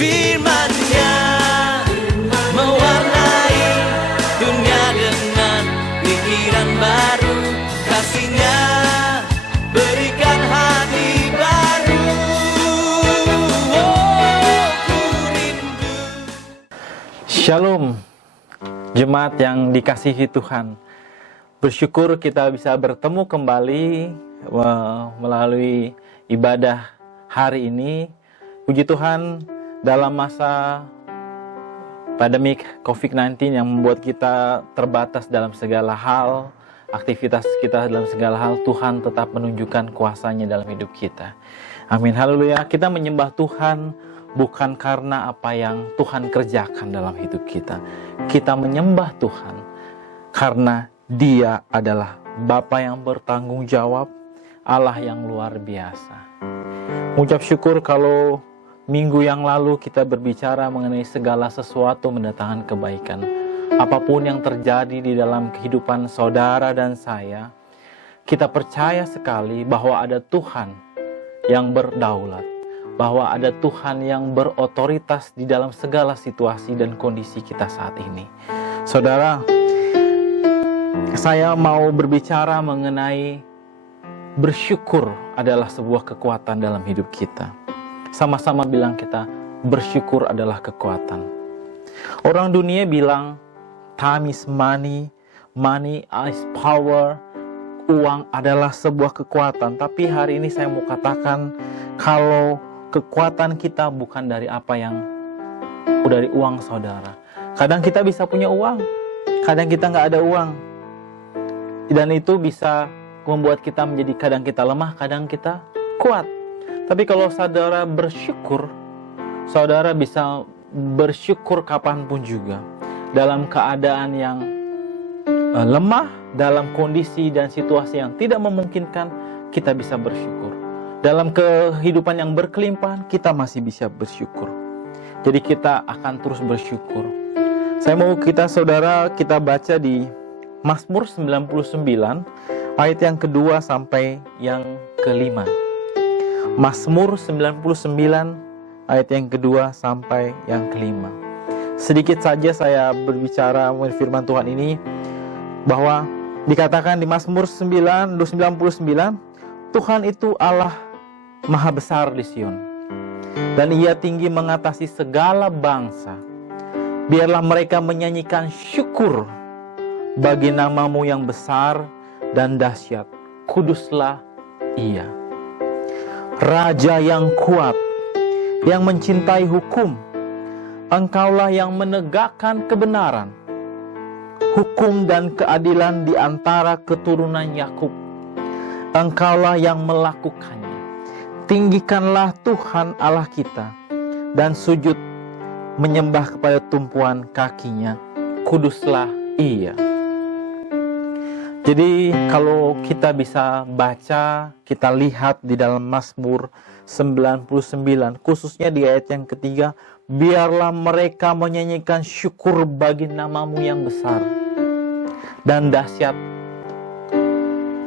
Firman-Nya mewarnai dunia dengan pikiran baru. Kasih-Nya berikan hati baru. Oh, ku rindu. Shalom, jemaat yang dikasihi Tuhan. Bersyukur kita bisa bertemu kembali melalui ibadah hari ini. Puji Tuhan, dalam masa pandemik COVID-19 yang membuat kita terbatas dalam segala hal, aktivitas kita dalam segala hal, Tuhan tetap menunjukkan kuasa-Nya dalam hidup kita. Amin, haleluya. Kita menyembah Tuhan bukan karena apa yang Tuhan kerjakan dalam hidup kita. Kita menyembah Tuhan karena Dia adalah Bapa yang bertanggung jawab, Allah yang luar biasa. Mengucap syukur kalau minggu yang lalu kita berbicara mengenai segala sesuatu mendatangkan kebaikan. Apapun yang terjadi di dalam kehidupan saudara dan saya, kita percaya sekali bahwa ada Tuhan yang berdaulat, bahwa ada Tuhan yang berotoritas di dalam segala situasi dan kondisi kita saat ini. Saudara, saya mau berbicara mengenai bersyukur adalah sebuah kekuatan dalam hidup kita. Sama-sama bilang kita, bersyukur adalah kekuatan. Orang dunia bilang, time is money, money is power, uang adalah sebuah kekuatan. Tapi hari ini saya mau katakan, kalau kekuatan kita bukan dari apa yang dari uang, saudara. Kadang kita bisa punya uang, kadang kita nggak ada uang. Dan itu bisa membuat kita menjadi kadang kita lemah, kadang kita kuat. Tapi kalau saudara bersyukur, saudara bisa bersyukur kapanpun juga. Dalam keadaan yang lemah, dalam kondisi dan situasi yang tidak memungkinkan, kita bisa bersyukur. Dalam kehidupan yang berkelimpahan, kita masih bisa bersyukur. Jadi kita akan terus bersyukur. Saya mau saudara, kita baca di Mazmur 99 ayat yang kedua sampai yang kelima. Mazmur 99 ayat yang kedua sampai yang kelima. Sedikit saja saya berbicara mengenai firman Tuhan ini, bahwa dikatakan di Mazmur 99, Tuhan itu Allah Maha besar di Sion, dan Ia tinggi mengatasi segala bangsa. Biarlah mereka menyanyikan syukur bagi nama-Mu yang besar dan dahsyat. Kuduslah Ia. Raja yang kuat, yang mencintai hukum, Engkaulah yang menegakkan kebenaran, hukum dan keadilan di antara keturunan Yakub. Engkaulah yang melakukannya. Tinggikanlah Tuhan Allah kita, dan sujud menyembah kepada tumpuan kakinya. Kuduslah Ia. Jadi kalau kita bisa baca, kita lihat di dalam Mazmur 99, khususnya di ayat yang ketiga, biarlah mereka menyanyikan syukur bagi nama-Mu yang besar dan dahsyat.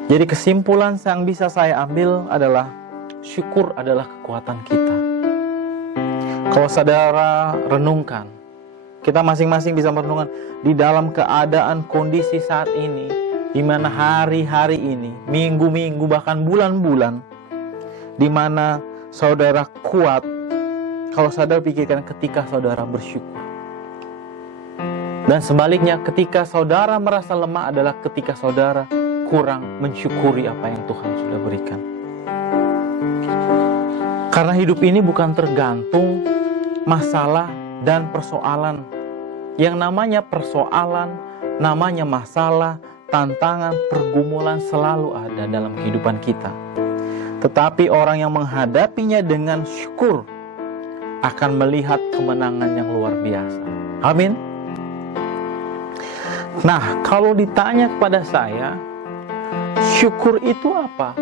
Jadi kesimpulan yang bisa saya ambil adalah syukur adalah kekuatan kita. Kalau saudara renungkan, kita masing-masing bisa merenungkan di dalam keadaan kondisi saat ini, di mana hari-hari ini, minggu-minggu, bahkan bulan-bulan, di mana saudara kuat. Kalau saudara pikirkan ketika saudara bersyukur. Dan sebaliknya, ketika saudara merasa lemah adalah ketika saudara kurang mensyukuri apa yang Tuhan sudah berikan. Karena hidup ini bukan tergantung masalah dan persoalan. Yang namanya persoalan, namanya masalah, tantangan, pergumulan selalu ada dalam kehidupan kita. Tetapi orang yang menghadapinya dengan syukur akan melihat kemenangan yang luar biasa. Amin. Nah, kalau ditanya kepada saya, syukur itu apa?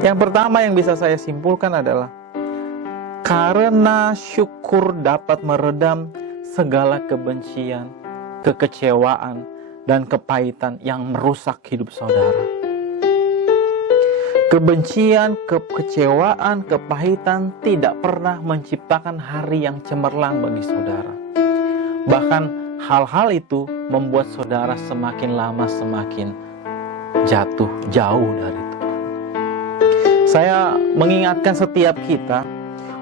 Yang pertama yang bisa saya simpulkan adalah karena syukur dapat meredam segala kebencian, kekecewaan, dan kepahitan yang merusak hidup saudara. Kebencian, kekecewaan, kepahitan tidak pernah menciptakan hari yang cemerlang bagi saudara. Bahkan hal-hal itu membuat saudara semakin lama semakin jatuh jauh dari Tuhan. Saya mengingatkan setiap kita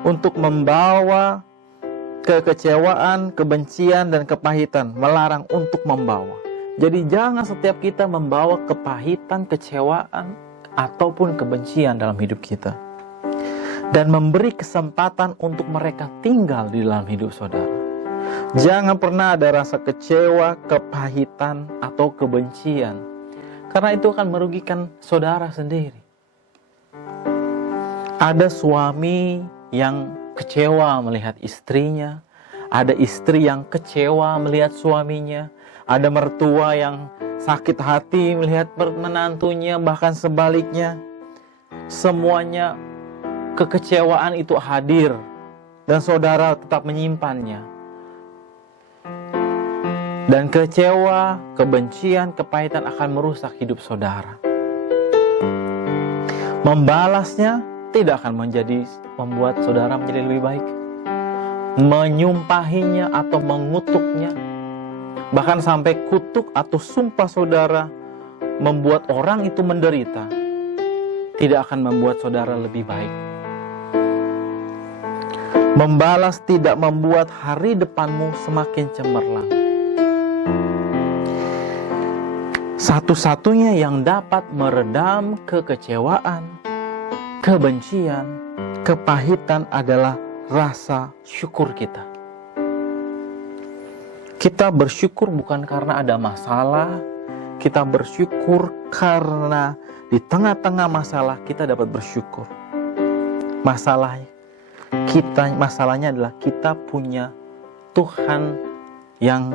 untuk membawa kekecewaan, kebencian, dan kepahitan, melarang untuk membawa. Jadi jangan setiap kita membawa kepahitan, kecewaan, ataupun kebencian dalam hidup kita. Dan memberi kesempatan untuk mereka tinggal di dalam hidup saudara. Jangan pernah ada rasa kecewa, kepahitan, atau kebencian. Karena itu akan merugikan saudara sendiri. Ada suami yang kecewa melihat istrinya. Ada istri yang kecewa melihat suaminya. Ada mertua yang sakit hati melihat menantunya, bahkan sebaliknya. Semuanya kekecewaan itu hadir dan saudara tetap menyimpannya. Dan kecewa, kebencian, kepahitan akan merusak hidup saudara. Membalasnya tidak akan membuat saudara menjadi lebih baik. Menyumpahinya atau mengutuknya, bahkan sampai kutuk atau sumpah saudara membuat orang itu menderita, tidak akan membuat saudara lebih baik. Membalas tidak membuat hari depanmu semakin cemerlang. Satu-satunya yang dapat meredam kekecewaan, kebencian, kepahitan adalah rasa syukur kita. Kita bersyukur bukan karena ada masalah, kita bersyukur karena di tengah-tengah masalah kita dapat bersyukur. Masalahnya adalah kita punya Tuhan yang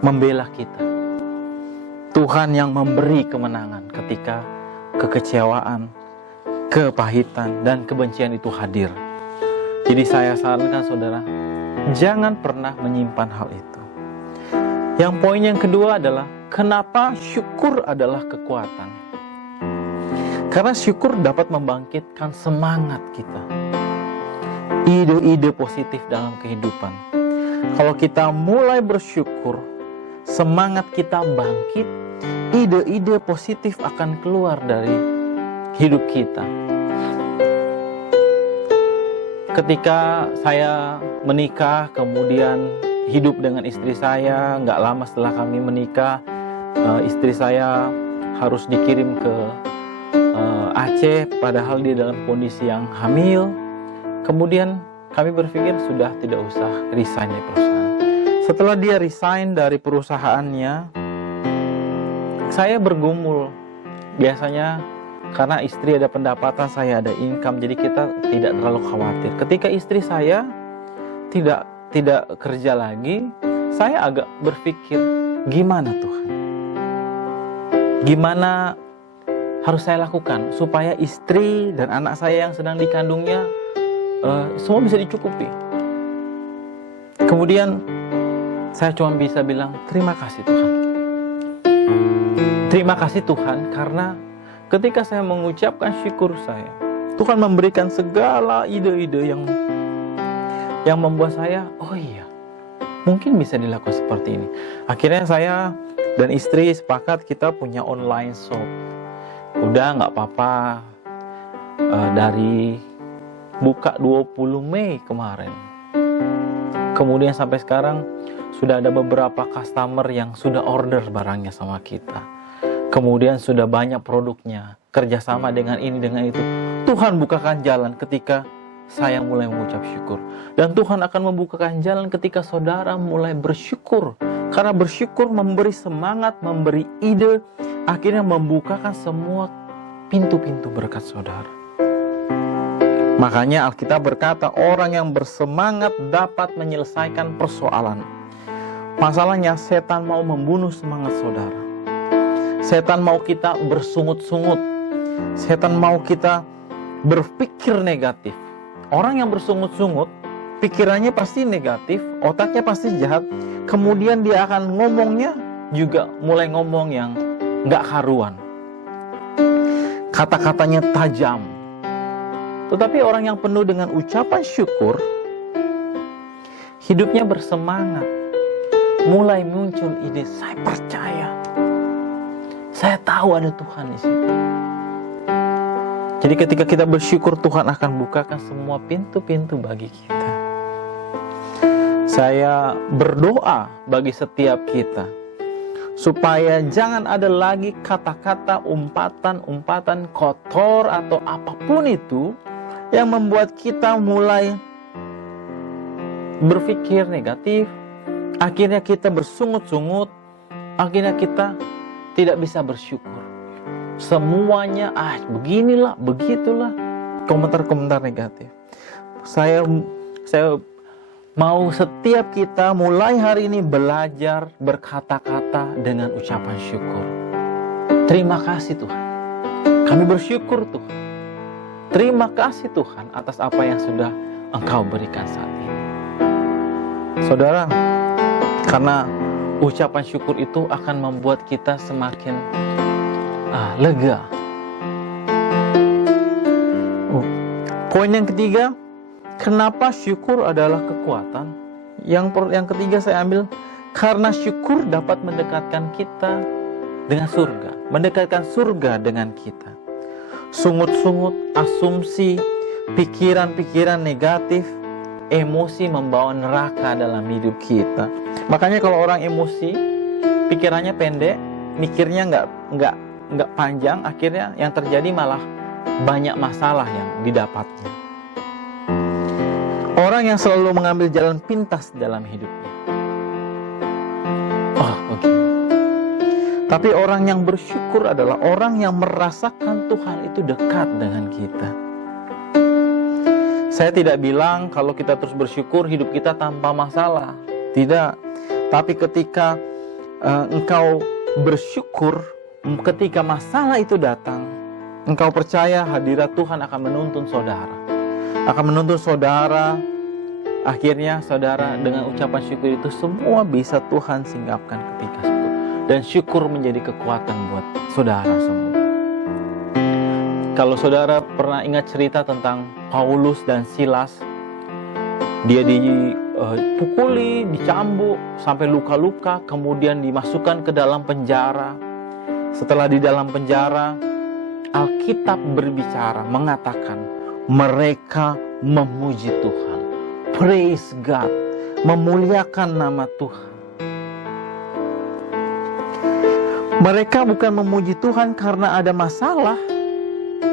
membela kita. Tuhan yang memberi kemenangan ketika kekecewaan, kepahitan, dan kebencian itu hadir. Jadi saya sarankan saudara, jangan pernah menyimpan hal itu. Yang poin yang kedua adalah, kenapa syukur adalah kekuatan? Karena syukur dapat membangkitkan semangat kita. Ide-ide positif dalam kehidupan. Kalau kita mulai bersyukur, semangat kita bangkit, ide-ide positif akan keluar dari hidup kita. Ketika saya menikah, kemudian hidup dengan istri saya, nggak lama setelah kami menikah, istri saya harus dikirim ke Aceh, padahal dia dalam kondisi yang hamil. Kemudian kami berpikir sudah tidak usah resign dari perusahaan. Setelah dia resign dari perusahaannya, saya bergumul. Biasanya karena istri ada pendapatan, saya ada income, jadi kita tidak terlalu khawatir. Ketika istri saya tidak kerja lagi, saya agak berpikir, gimana Tuhan? Gimana harus saya lakukan supaya istri dan anak saya yang sedang dikandungnya semua bisa dicukupi? Kemudian saya cuma bisa bilang, terima kasih Tuhan. Terima kasih Tuhan, karena ketika saya mengucapkan syukur saya, Tuhan memberikan segala ide-ide yang membuat saya, oh iya, mungkin bisa dilakukan seperti ini. Akhirnya saya dan istri sepakat kita punya online shop. Udah nggak apa-apa, dari buka 20 Mei kemarin. Kemudian sampai sekarang sudah ada beberapa customer yang sudah order barangnya sama kita. Kemudian sudah banyak produknya, kerjasama dengan ini, dengan itu. Tuhan bukakan jalan ketika saya mulai mengucap syukur. Dan Tuhan akan membukakan jalan ketika saudara mulai bersyukur. Karena bersyukur memberi semangat, memberi ide, akhirnya membukakan semua pintu-pintu berkat saudara. Makanya Alkitab berkata, orang yang bersemangat dapat menyelesaikan persoalan. Masalahnya setan mau membunuh semangat saudara. Setan mau kita bersungut-sungut. Setan mau kita berpikir negatif. Orang yang bersungut-sungut, pikirannya pasti negatif, otaknya pasti jahat. Kemudian dia akan ngomongnya juga mulai ngomong yang gak karuan. kata-katanya tajam. Tetapi orang yang penuh dengan ucapan syukur, hidupnya bersemangat. Mulai muncul ide, saya percaya, saya tahu ada Tuhan di situ. Jadi ketika kita bersyukur, Tuhan akan bukakan semua pintu-pintu bagi kita. Saya berdoa bagi setiap kita, supaya jangan ada lagi kata-kata, umpatan-umpatan kotor atau apapun itu yang membuat kita mulai berpikir negatif. Akhirnya kita bersungut-sungut, akhirnya kita tidak bisa bersyukur. Semuanya, beginilah, begitulah, komentar-komentar negatif. Saya mau setiap kita mulai hari ini belajar berkata-kata dengan ucapan syukur. Terima kasih Tuhan, kami bersyukur Tuhan. Terima kasih Tuhan atas apa yang sudah Engkau berikan saat ini. Saudara, karena ucapan syukur itu akan membuat kita semakin lega. Poin yang ketiga, kenapa syukur adalah kekuatan? Yang ketiga saya ambil, karena syukur dapat mendekatkan kita dengan surga, mendekatkan surga dengan kita. Sungut-sungut, asumsi, pikiran-pikiran negatif, emosi membawa neraka dalam hidup kita. Makanya kalau orang emosi, pikirannya pendek, mikirnya nggak panjang, akhirnya yang terjadi malah banyak masalah yang didapatnya. Orang yang selalu mengambil jalan pintas dalam hidupnya. Oke. Tapi orang yang bersyukur adalah orang yang merasakan Tuhan itu dekat dengan kita. Saya tidak bilang kalau kita terus bersyukur hidup kita tanpa masalah. Tidak. Tapi ketika engkau bersyukur, ketika masalah itu datang, engkau percaya hadirat Tuhan akan menuntun saudara. Akan menuntun saudara. Akhirnya saudara dengan ucapan syukur itu semua bisa Tuhan singgapkan ketika syukur. Dan syukur menjadi kekuatan buat saudara semua. Kalau saudara pernah ingat cerita tentang Paulus dan Silas, dia dipukuli, dicambuk sampai luka-luka, kemudian dimasukkan ke dalam penjara. Setelah di dalam penjara, Alkitab berbicara, mengatakan mereka memuji Tuhan, praise God, memuliakan nama Tuhan. Mereka bukan memuji Tuhan karena ada masalah,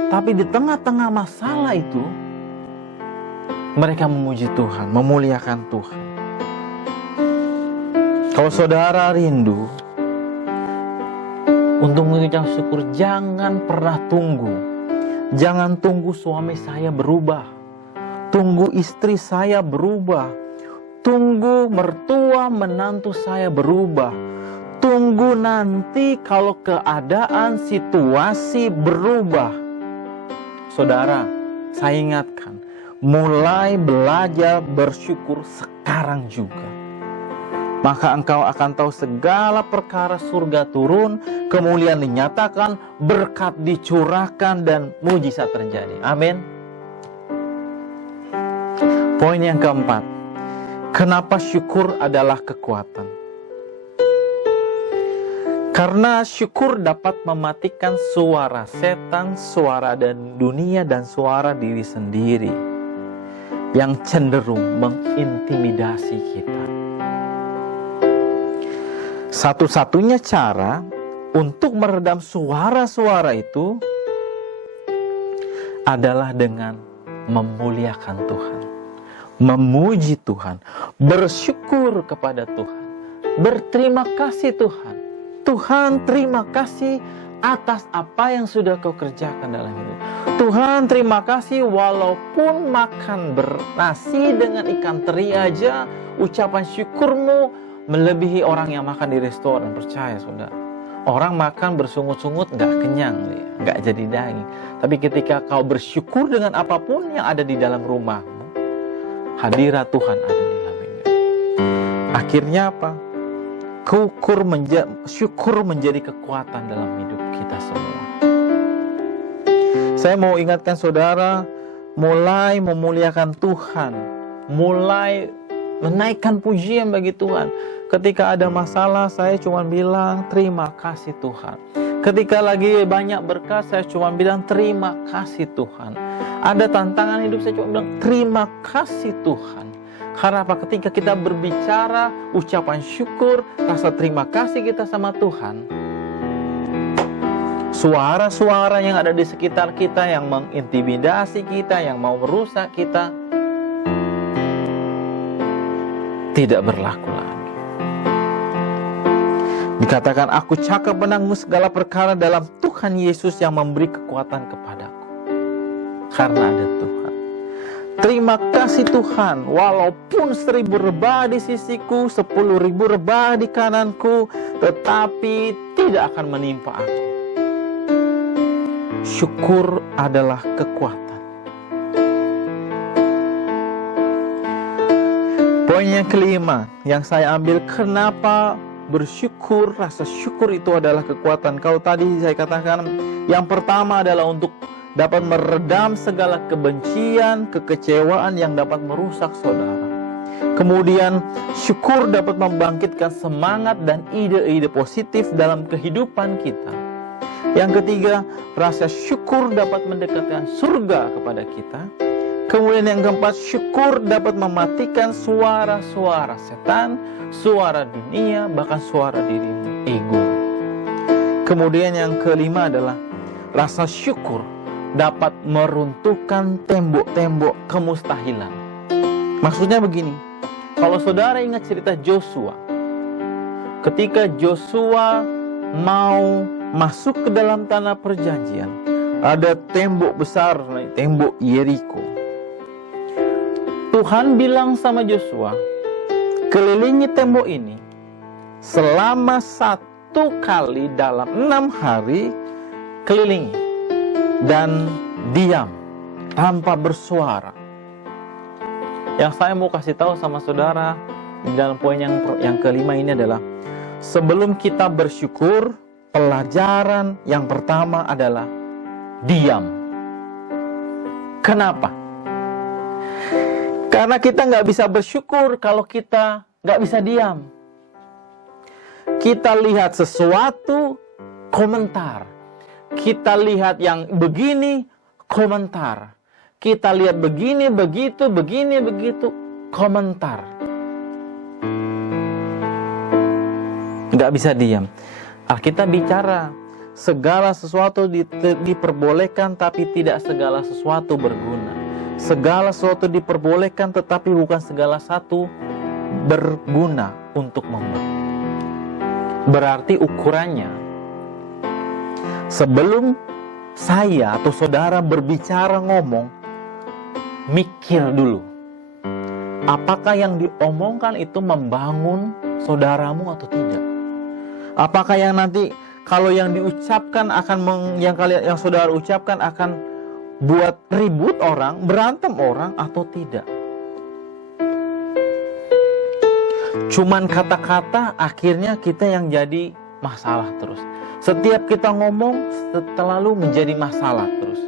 tapi di tengah-tengah masalah itu, mereka memuji Tuhan, memuliakan Tuhan. Kalau saudara rindu untuk mengucap syukur, jangan pernah tunggu. Jangan tunggu suami saya berubah. Tunggu istri saya berubah. Tunggu mertua menantu saya berubah. Tunggu nanti kalau keadaan situasi berubah. Saudara, saya ingatkan, mulai belajar bersyukur sekarang juga. Maka engkau akan tahu segala perkara surga turun, kemuliaan dinyatakan, berkat dicurahkan, dan mujizat terjadi. Amin. Poin yang keempat, kenapa syukur adalah kekuatan? Karena syukur dapat mematikan suara setan, suara dan dunia, dan suara diri sendiri yang cenderung mengintimidasi kita. Satu-satunya cara untuk meredam suara-suara itu adalah dengan memuliakan Tuhan, memuji Tuhan, bersyukur kepada Tuhan, berterima kasih Tuhan. Tuhan, terima kasih atas apa yang sudah Kau kerjakan dalam hidup. Tuhan, terima kasih walaupun makan nasi dengan ikan teri aja, ucapan syukurmu melebihi orang yang makan di restoran. Percaya saudara, orang makan bersungut-sungut gak kenyang, gak jadi daging. Tapi ketika kau bersyukur dengan apapun yang ada di dalam rumahmu, hadirat Tuhan ada di dalam hidup. Akhirnya apa? Syukur menjadi kekuatan dalam hidup kita semua. Saya mau ingatkan saudara, mulai memuliakan Tuhan, mulai menaikkan pujian bagi Tuhan. Ketika ada masalah, saya cuma bilang terima kasih Tuhan. Ketika lagi banyak berkat, saya cuma bilang terima kasih Tuhan. Ada tantangan hidup, saya cuma bilang terima kasih Tuhan. Karena apa? Ketika kita berbicara ucapan syukur, rasa terima kasih kita sama Tuhan, suara-suara yang ada di sekitar kita yang mengintimidasi kita, yang mau merusak kita, tidak berlaku lagi. Dikatakan, aku cakap menanggung segala perkara dalam Tuhan Yesus yang memberi kekuatan kepadaku. Karena ada Tuhan. Terima kasih Tuhan, walaupun 1000 rebah di sisiku, 10.000 rebah di kananku, tetapi tidak akan menimpa aku. Syukur adalah kekuatan. Poin yang kelima yang saya ambil, kenapa bersyukur, rasa syukur itu adalah kekuatan. Kalau tadi saya katakan, yang pertama adalah untuk dapat meredam segala kebencian, kekecewaan yang dapat merusak saudara. Kemudian syukur dapat membangkitkan semangat dan ide-ide positif dalam kehidupan kita. Yang ketiga, rasa syukur dapat mendekatkan surga kepada kita. Kemudian yang keempat, syukur dapat mematikan suara-suara setan, suara dunia, bahkan suara dirimu, ego. Kemudian yang kelima adalah rasa syukur dapat meruntuhkan tembok-tembok kemustahilan. Maksudnya begini, kalau saudara ingat cerita Joshua, ketika Joshua mau masuk ke dalam tanah perjanjian, ada tembok besar, tembok Yeriko. Tuhan bilang sama Joshua, kelilingi tembok ini selama 1 kali dalam 6 hari, kelilingi dan diam tanpa bersuara. Yang saya mau kasih tahu sama saudara di dalam poin yang kelima ini adalah, sebelum kita bersyukur, pelajaran yang pertama adalah diam. Kenapa? Karena kita nggak bisa bersyukur kalau kita nggak bisa diam. Kita lihat sesuatu, komentar. Kita lihat yang begini, komentar. Kita lihat begini, begitu, begini, begitu, komentar. Nggak bisa diam. Kita bicara, segala sesuatu diperbolehkan, tapi tidak segala sesuatu berguna. Segala sesuatu diperbolehkan, tetapi bukan segala satu berguna untuk membuat. Berarti ukurannya, sebelum saya atau saudara berbicara ngomong, mikir dulu. Apakah yang diomongkan itu membangun saudaramu atau tidak? Apakah yang nanti kalau yang diucapkan yang saudara ucapkan akan buat ribut orang, berantem orang atau tidak? Cuman kata-kata, akhirnya kita yang jadi masalah terus. Setiap kita ngomong selalu menjadi masalah terus.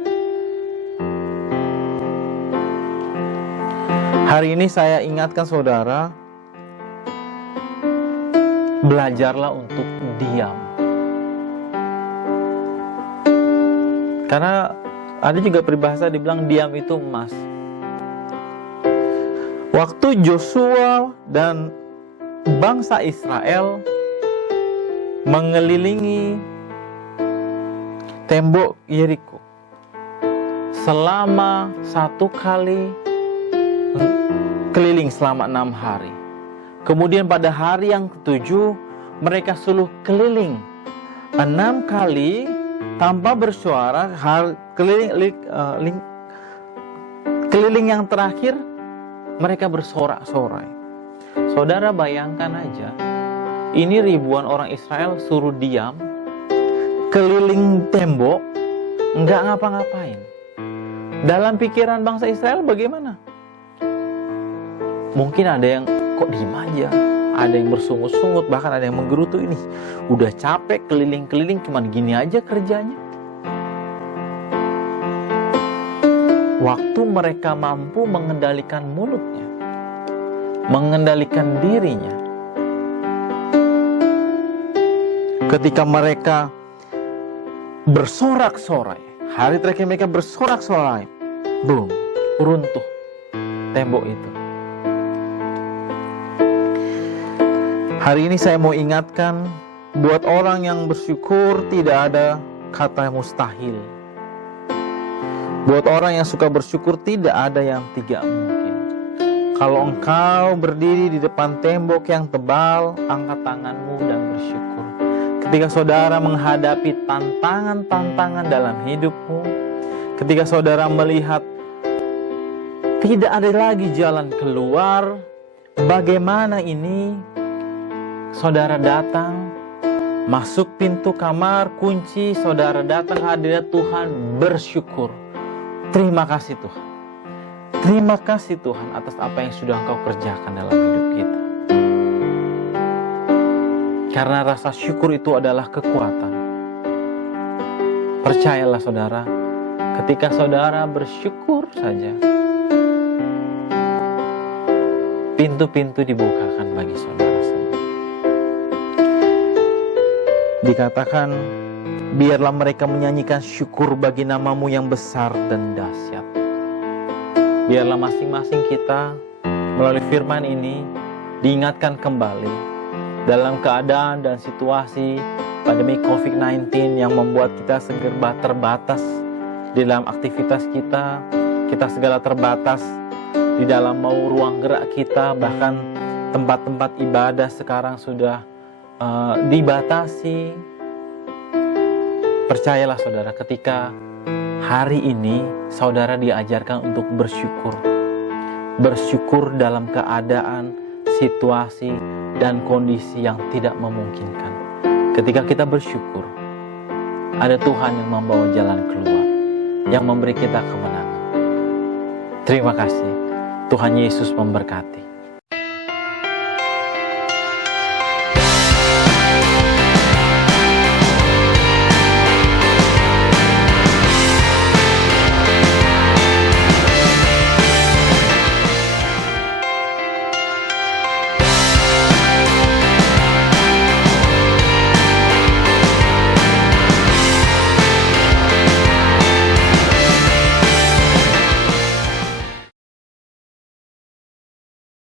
Hari ini saya ingatkan saudara, belajarlah untuk diam. Karena ada juga peribahasa dibilang diam itu emas. Waktu Joshua dan bangsa Israel mengelilingi tembok Yeriko selama 1 kali keliling selama 6 hari. Kemudian pada hari yang ke-7 mereka suruh keliling 6 kali tanpa bersuara. Keliling yang terakhir mereka bersorak-sorai. Saudara bayangkan aja, ini ribuan orang Israel suruh diam, keliling tembok, nggak ngapa-ngapain. Dalam pikiran bangsa Israel bagaimana? Mungkin ada yang kok diem aja, ada yang bersungut-sungut, bahkan ada yang menggerutu, ini udah capek keliling-keliling, cuman gini aja kerjanya. waktu mereka mampu mengendalikan mulutnya, mengendalikan dirinya. Ketika mereka bersorak-sorai, hari terakhir mereka bersorak-sorai, boom, runtuh tembok itu. Hari ini saya mau ingatkan, buat orang yang bersyukur tidak ada kata mustahil. Buat orang yang suka bersyukur tidak ada yang tidak mungkin. Kalau engkau berdiri di depan tembok yang tebal, angkat tanganmu dan bersyukur. Ketika saudara menghadapi tantangan-tantangan dalam hidupmu, ketika saudara melihat tidak ada lagi jalan keluar, bagaimana ini? Saudara datang, masuk pintu kamar, kunci, saudara datang hadirat Tuhan, bersyukur. Terima kasih Tuhan. Terima kasih Tuhan atas apa yang sudah Engkau kerjakan dalam hidup kita. Karena rasa syukur itu adalah kekuatan. Percayalah saudara, ketika saudara bersyukur saja, pintu-pintu dibukakan bagi saudara semua. Dikatakan, biarlah mereka menyanyikan syukur bagi namamu yang besar dan dahsyat. Biarlah masing-masing kita melalui firman ini diingatkan kembali dalam keadaan dan situasi pandemi COVID-19 yang membuat kita serba terbatas di dalam aktivitas kita segala terbatas di dalam mau ruang gerak kita, bahkan tempat-tempat ibadah sekarang sudah dibatasi. Percayalah saudara, ketika hari ini saudara diajarkan untuk bersyukur. Bersyukur dalam keadaan, situasi, dan kondisi yang tidak memungkinkan. Ketika kita bersyukur, ada Tuhan yang membawa jalan keluar, yang memberi kita kemenangan. Terima kasih. Tuhan Yesus memberkati.